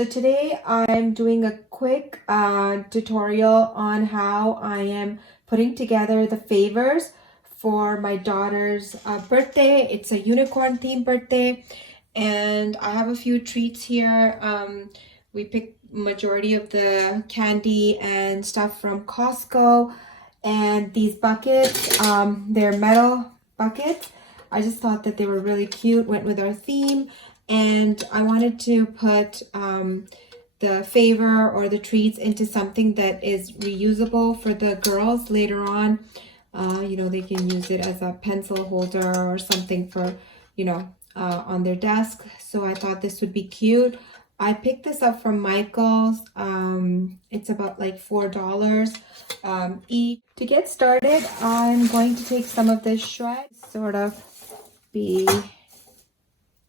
So today I'm doing a quick tutorial on how I am putting together the favors for my daughter's birthday. It's a unicorn themed birthday and I have a few treats here. We picked majority of the candy and stuff from Costco, and these buckets, they're metal buckets. I just thought that they were really cute, went with our theme. And I wanted to put the favor or the treats into something that is reusable for the girls later on. You know, they can use it as a pencil holder or something for, you know, on their desk. So I thought this would be cute. I picked this up from Michael's. It's about like $4 each. To get started, I'm going to take some of this shred, sort of be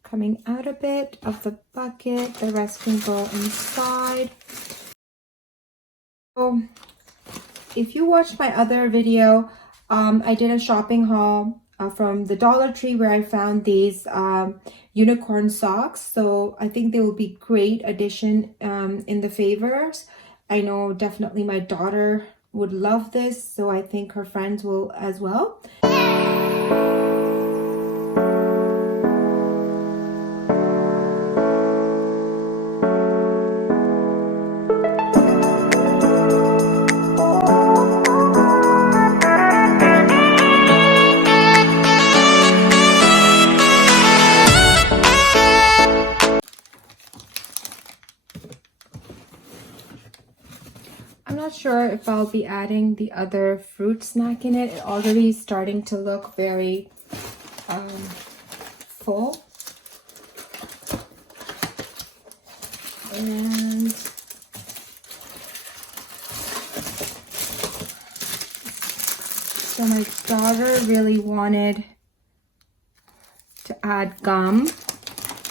coming out a bit of the bucket. The rest can go inside. So if you watched my other video, I did a shopping haul from the Dollar Tree where I found these unicorn socks. So I think they will be great addition in the favors. I know definitely my daughter would love this, so I think her friends will as well. I'm not sure if I'll be adding the other fruit snack in it. It already is starting to look very full. And so my daughter really wanted to add gum,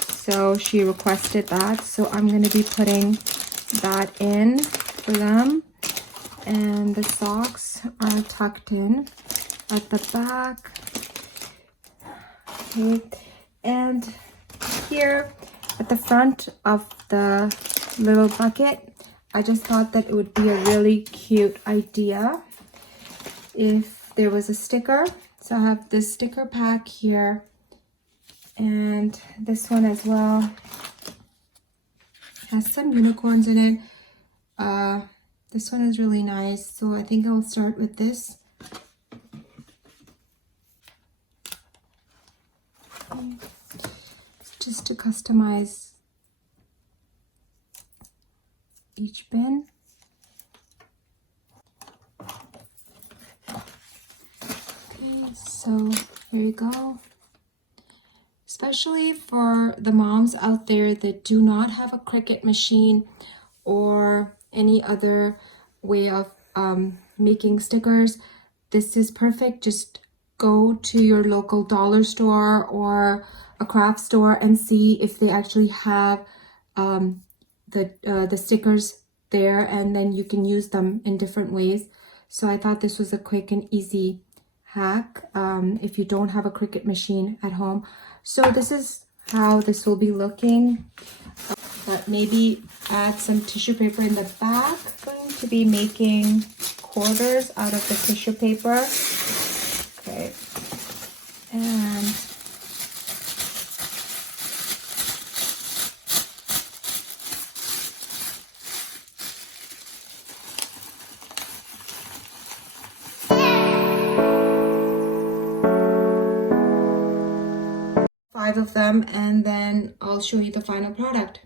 so she requested that. So I'm going to be putting that in for them. And the socks are tucked in at the back. Okay, and here at the front of the little bucket, I just thought that it would be a really cute idea if there was a sticker. So I have this sticker pack here and this one as well. Has some unicorns in it. This one is really nice, so I think I'll start with this. Just to customize each bin. Okay, so here we go. Especially for the moms out there that do not have a Cricut machine or any other way of making stickers, this is perfect. Just go to your local dollar store or a craft store and see if they actually have the stickers there, and then you can use them in different ways. So I thought this was a quick and easy hack if you don't have a Cricut machine at home. So this is how this will be looking. But maybe add some tissue paper in the back. I'm going to be making quarters out of the tissue paper. Okay. And five of them, and then I'll show you the final product.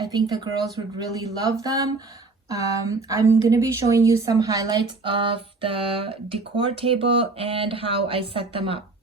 I think the girls would really love them. I'm going to be showing you some highlights of the decor table and how I set them up.